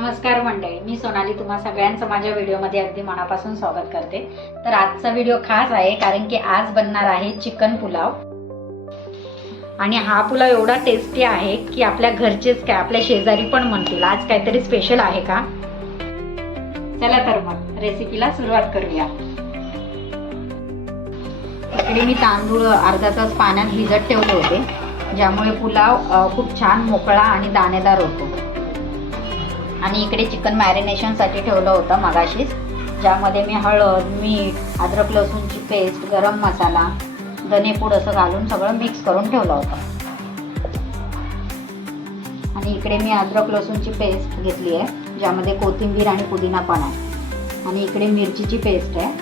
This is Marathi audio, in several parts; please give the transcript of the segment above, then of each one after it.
नमस्कार मंडळी, मी सोनाली तुम्हा सगळ्यांचं माझ्या व्हिडिओमध्ये अगदी मनापासून स्वागत करते। तर आजचा व्हिडिओ खास आहे कारण की आज बनणार आहे चिकन पुलाव। आणि हा पुलाव एवढा टेस्टी आहे की आपल्या घरचेच काय आपल्या शेजारी पण म्हणतील आज काहीतरी स्पेशल आहे का। चला तर मग रेसिपीला सुरुवात करूया। इकडे मी तांदूळ अर्धा तास पाण्यात भिजत ठेवले होते, ज्यामुळे पुलाव खूप छान मोकळा आणि दाणेदार होतो। आणि इकडे चिकन मॅरिनेशनसाठी ठेवलं होतं मगाशीच, ज्यामध्ये मी हळद, मीठ, अद्रक लसूणची पेस्ट, गरम मसाला, धनेपूड असं घालून सगळं मिक्स करून ठेवलं होतं। आणि इकडे मी अद्रक लसूणची पेस्ट घेतली आहे, ज्यामध्ये कोथिंबीर आणि पुदिना पण आहे। आणि इकडे मिरचीची पेस्ट आहे।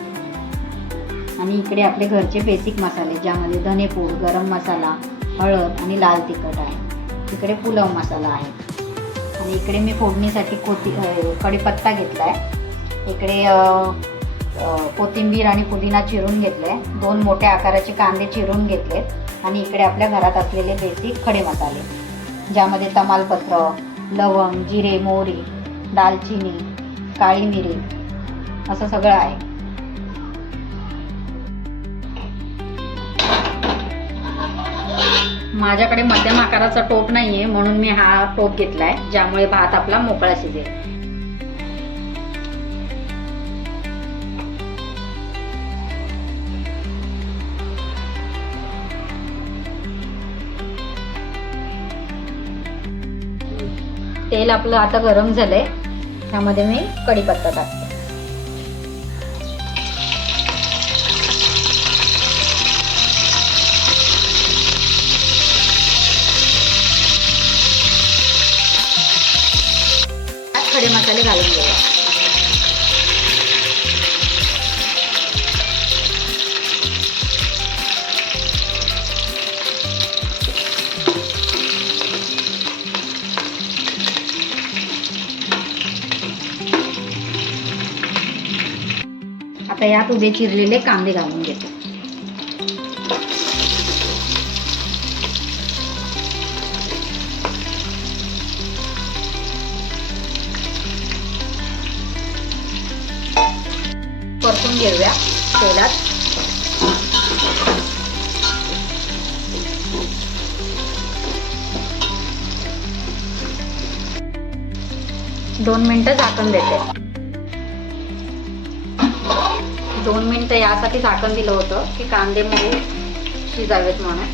आणि इकडे आपले घरचे बेसिक मसाले, ज्यामध्ये धनेपूड, गरम मसाला, हळद आणि लाल तिखट आहे। इकडे पुलाव मसाला आहे। आणि इकडे मी फोडणीसाठी कढीपत्ता घेतला आहे। इकडे कोथिंबीर आणि पुदिना चिरून घेतले, 2 मोठ्या आकाराचे कांदे चिरून घेतले। आणि इकडे आपल्या घरात असलेले बेसिक खडे मसाले, ज्यामध्ये तमालपत्र, लवंग, जिरे, मोहरी, दालचिनी, काळी मिरी असं सगळं आहे। माझ्याकडे मध्यम आकाराचा टोप नाहीये, म्हणून मी हा टोप घेतलाय, ज्यामुळे भात आपला मोकळा शिजेल। तेल आपलं आता गरम झालंय, त्यामध्ये मी कढीपत्ता टाकते। खडे मसाले घालून घेऊया। आता यात उभे चिरलेले कांदे घालून घेते। परतून घेऊया तेलात। दोन मिनिटं झाकण देते। 2 मिनिटं यासाठी झाकण दिलं होतं की कांदे मऊ शिजावेत म्हणून।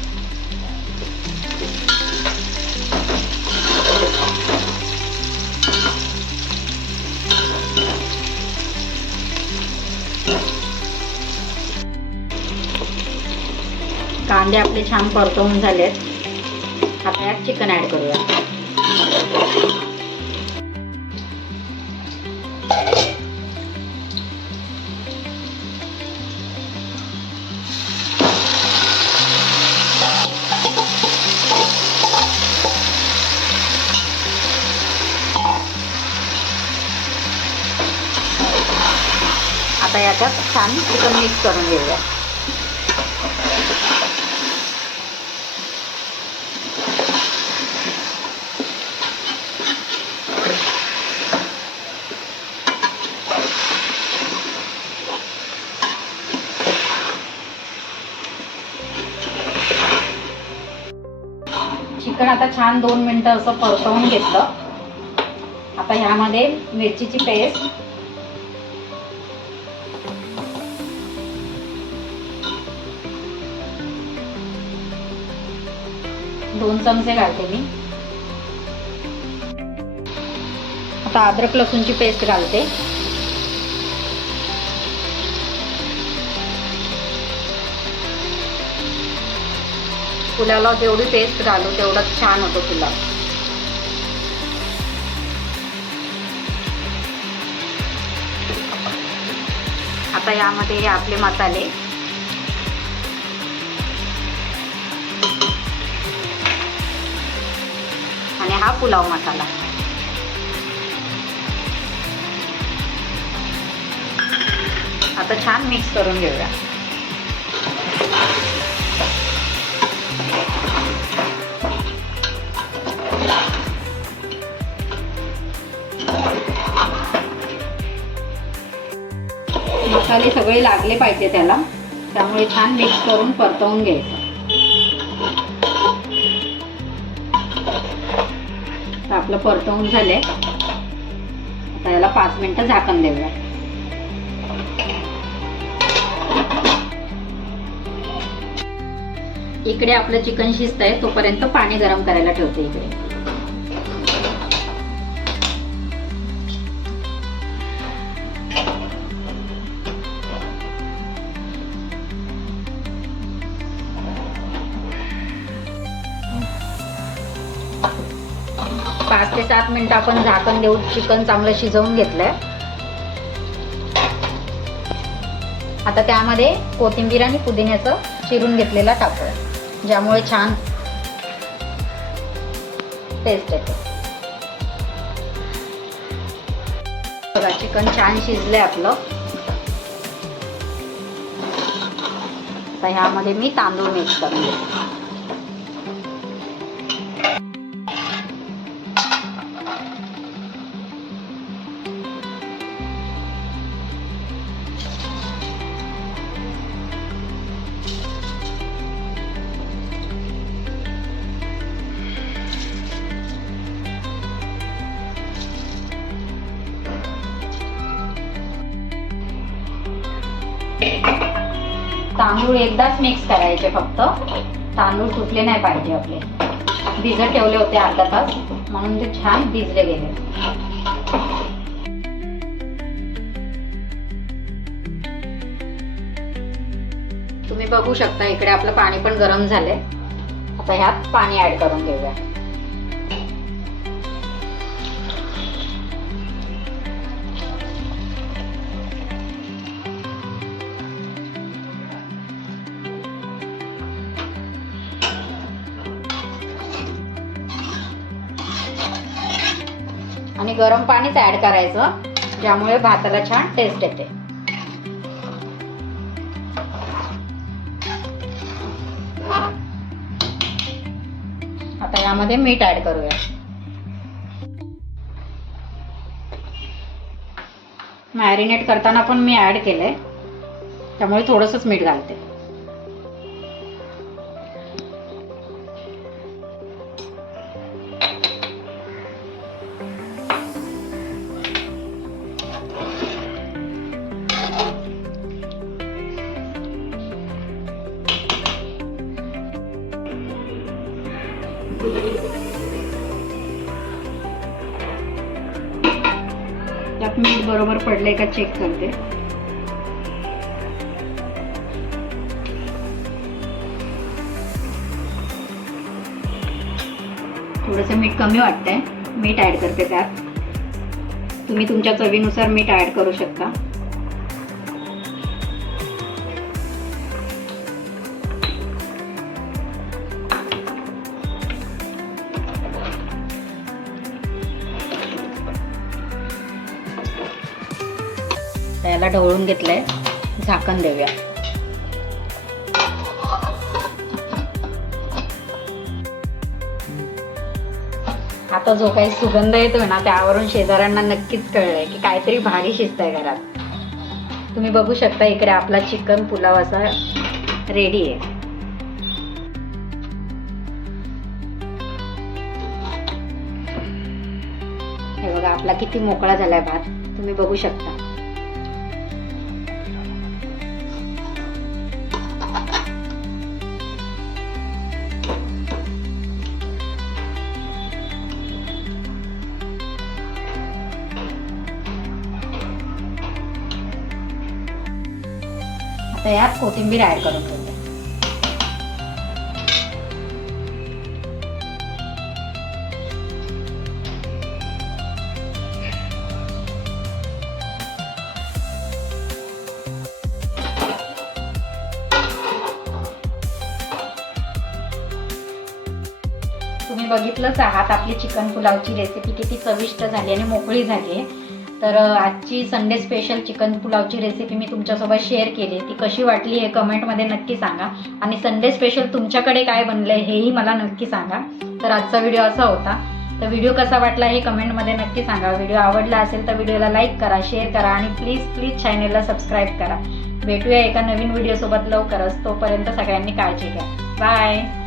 कांदे आपले छान परतवून झालेत, आता यात चिकन ऍड करूया। आता याच्यात छान चिकन मिक्स करून घेऊया। चिकन आता छान 2 मिनिटं असं परतवून घेतलं। आता ह्यामध्ये मिरचीची पेस्ट, दोन चमचे घालते मी। आता अद्रक लसूणची पेस्ट घालते। पुलावला जेवढी पेस्ट घालू तेवढंच छान होतो पुलाव। आता यामध्ये हे आपले मसाले, आणि हा पुलाव मसाला, आता छान मिक्स करून घेऊया। मसाले सगळे लागले पाहिजे त्याला, त्यामुळे छान मिक्स करून परतवून घ्यायचं. तर आपलं परतवून झालंय. आता याला 5 मिनिटं झाकण देऊया. इकडे आपलं चिकन शिजतंय, तोपर्यंत पाणी गरम करायला ठेवते इकडे. पाच ते 7 मिनिटं आपण झाकण देऊन चिकन चांगलं शिजवून घेतलंय. आता त्यामध्ये कोथिंबीर आणि पुदिन्याचं चिरून घेतलेला टाकूया, ज्यामुळे छान टेस्ट येते. बघा चिकन छान शिजलंय आपलं. आता ह्यामध्ये मी तांदूळ मिक्स करून घेते. तांदूळ एकदाच मिक्स करायचे फक्त, तांदूळ तुटले नाही पाहिजे आपले. भिजत ठेवले होते अर्धा तास, म्हणून ते छान भिजले गेले. तुम्ही बघू शकता इकडे आपलं पाणी पण गरम झालंय. आता ह्यात पाणी ऍड करून घेऊया. आणि गरम पाणीच ऍड करायचं, ज्यामुळे भाताला छान टेस्ट येते. आता यामध्ये मीठ ऍड करूया. मॅरिनेट करताना पण मी ऍड केलंय, त्यामुळे थोडंसंच मीठ घालते. त्यात मीठ बरोबर पडलंय का चेक करते. थोडंसं मीठ कमी वाटतंय, मीठ ऍड करते त्यात. तुम्ही तुमच्या चवीनुसार मीठ ऍड करू शकता. याला ढवळून घेतलंय, झाकण देऊया. आता जो काही सुगंध येतोय ना, त्यावरून शेजाऱ्यांना नक्कीच कळलंय की काहीतरी भारी शिजतंय घरात. तुम्ही बघू शकता इकडे आपला चिकन पुलाव असा रेडी आहे. हे बघा आपला किती मोकळा झालाय भात, तुम्ही बघू शकता. आता यात कोथिंबीर ऍड करून घेऊया. तुम्ही बघितलंच आहात आपली चिकन पुलावची रेसिपी किती चविष्ट झाली आणि मोकळी झाली आहे. तर आजची संडे स्पेशल चिकन पुलावची रेसिपी मी तुमच्यासोबत शेअर केली. ती कशी वाटली हे कमेंटमध्ये नक्की सांगा. आणि संडे स्पेशल तुमच्याकडे काय बनलंय हेही मला नक्की सांगा. तर आजचा व्हिडिओ असा होता. तर व्हिडिओ कसा वाटला हे कमेंटमध्ये नक्की सांगा. व्हिडिओ आवडला असेल तर व्हिडिओला लाईक करा, शेअर करा आणि प्लीज चॅनलला सबस्क्राईब करा. भेटूया एका नवीन व्हिडिओसोबत लवकरच. तोपर्यंत सगळ्यांनी काळजी घ्या. बाय.